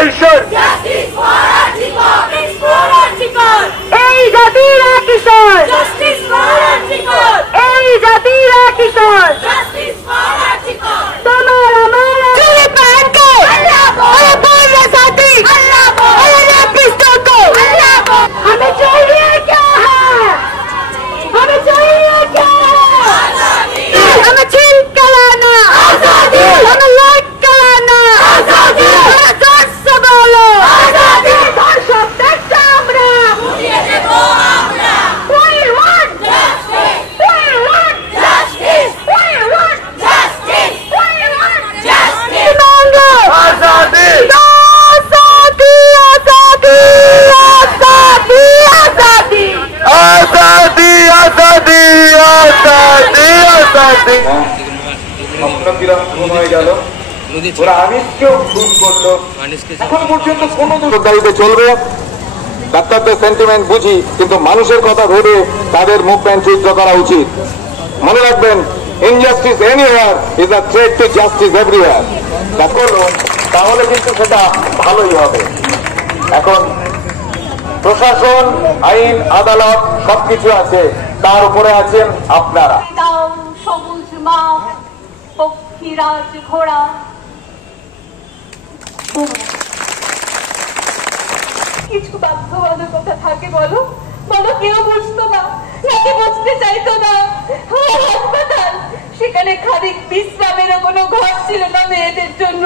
Resignation. এই জাতির কিশোর, এই জাতির কিশোর, তোমার আমার साथी हमें चाहिए क्या है, हमें चाहिए क्या है, हमें छीन कराना आजादी, हमें लौट कराना आजादी, हमें जोर से बोलो आजादी, दर्शक देखते আমরা উঠিয়ে দেব আমরা। We want justice, we want justice, we want justice, we want justice, मांगो आजादी, आजादी, आजादी, आजादी, आजादी, आजादी, आजादी, आजादी, आजादी। স্বপ্নবিরাম খুন হয়ে গেল, ওরা আমিষকেও খুন করলো, এখন পর্যন্ত কোনো দায়িত্বে চলবে। ডাক্তারদের সেন্টিমেন্ট বুঝি, কিন্তু মানুষের কথা ভেবে তাদের মুভমেন্ট চিত্র করা উচিত। মনে রাখবেন, injustice anywhere is a threat to justice everywhere. তা করলো তাহলে কিন্তু সেটা ভালোই হবে। এখন প্রশাসন, আইন, আদালত সবকিছু আছে, তার উপরে আছেন আপনারা। সবুজ মাঠ, পক্ষীরাজ ঘোড়া, কিছু বাধ্যবাধকতা থাকে বলো, বলো কেউ বুঝতো না, নাকি বুঝতে চাইতো না। হাসপাতাল, সেখানে খানিক বিশ্রামেরও কোনো ঘর ছিল না মেয়েদের জন্য।